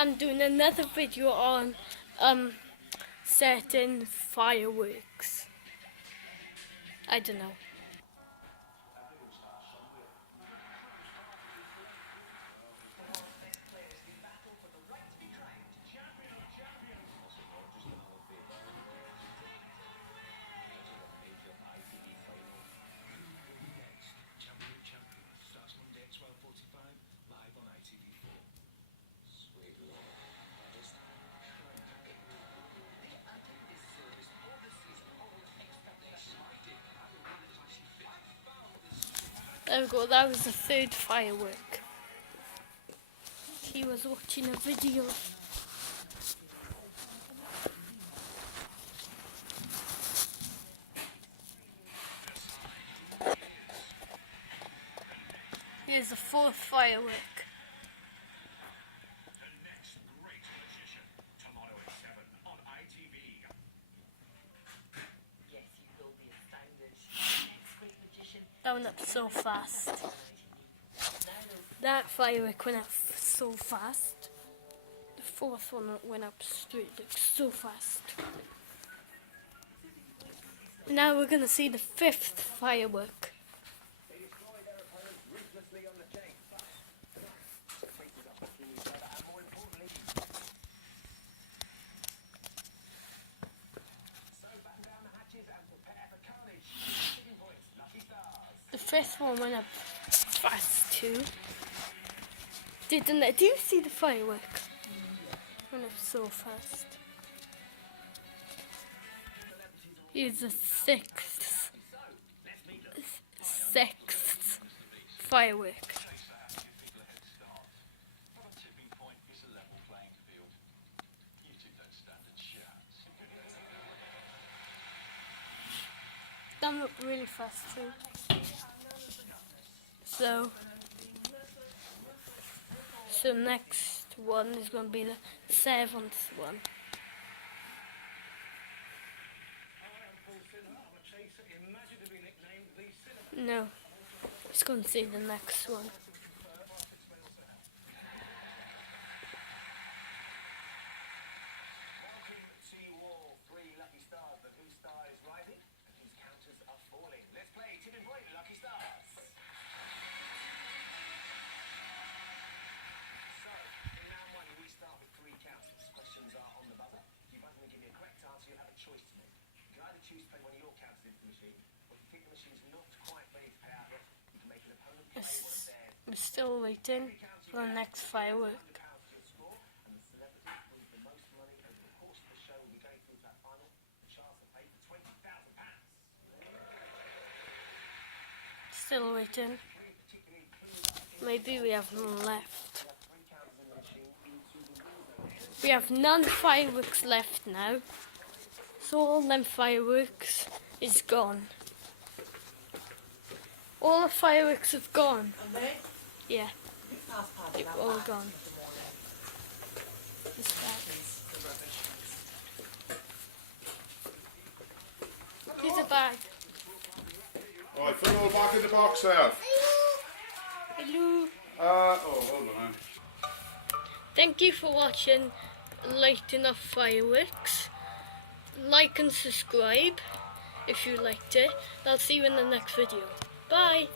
I'm doing another video on setting fireworks. I don't know. There we go, that was the third firework. He was watching a video. Here's the fourth firework. That went up so fast. That firework went up so fast. The fourth one went up straight, like so fast. Now we're gonna see the fifth firework. The fifth one went up fast too. Do you see the firework? Went up so fast. Here's the sixth firework. That went up really fast too. So next one is going to be the seventh one. No, it's going to see the next one. Let's play Tipping Point Lucky Stars. So, in round one, we start with 3 counts. Questions are on the buzzer. If you both want to give me a correct answer, you have a choice to make. You can either choose to play one of your counts into the machine, or if you think the machine's not quite ready to pay out yet, you can make an opponent play one of theirs. I'm still waiting for the next firework. And the celebrity wins the most money over the course of the show will be going through to that final. The chance to pay for £20,000. Still waiting. Maybe we have none left. We have none fireworks left now. So all them fireworks is gone. All the fireworks have gone. Yeah. They've all gone. This bag. Here's a bag. Right, put it all back in the box there. Hello. Hold on. Thank you for watching Lighting Up Fireworks. Like and subscribe if you liked it. I'll see you in the next video. Bye.